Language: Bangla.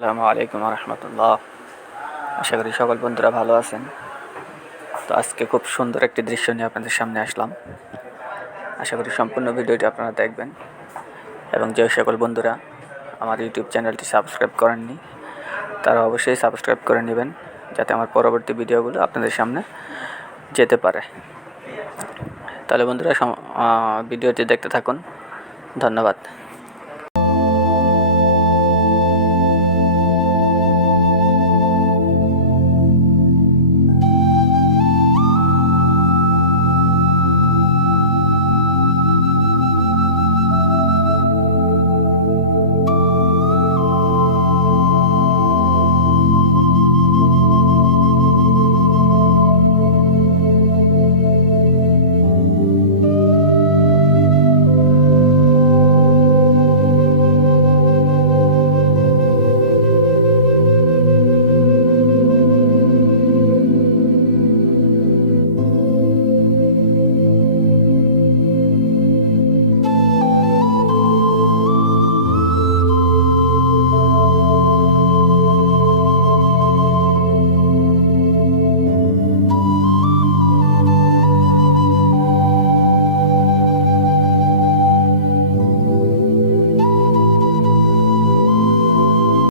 আসসালামু আলাইকুম রহমতুল্লাহ। আশা করি সকল বন্ধুরা ভালো আছেন। তো আজকে খুব সুন্দর একটি দৃশ্য নিয়ে আপনাদের সামনে আসলাম। আশা করি সম্পূর্ণ ভিডিওটি আপনারা দেখবেন এবং যে সকল বন্ধুরা আমার ইউটিউব চ্যানেলটি সাবস্ক্রাইব করেননি তারা অবশ্যই সাবস্ক্রাইব করে নেবেন, যাতে আমার পরবর্তী ভিডিওগুলো আপনাদের সামনে যেতে পারে। তাহলে বন্ধুরা ভিডিওটি দেখতে থাকুন। ধন্যবাদ।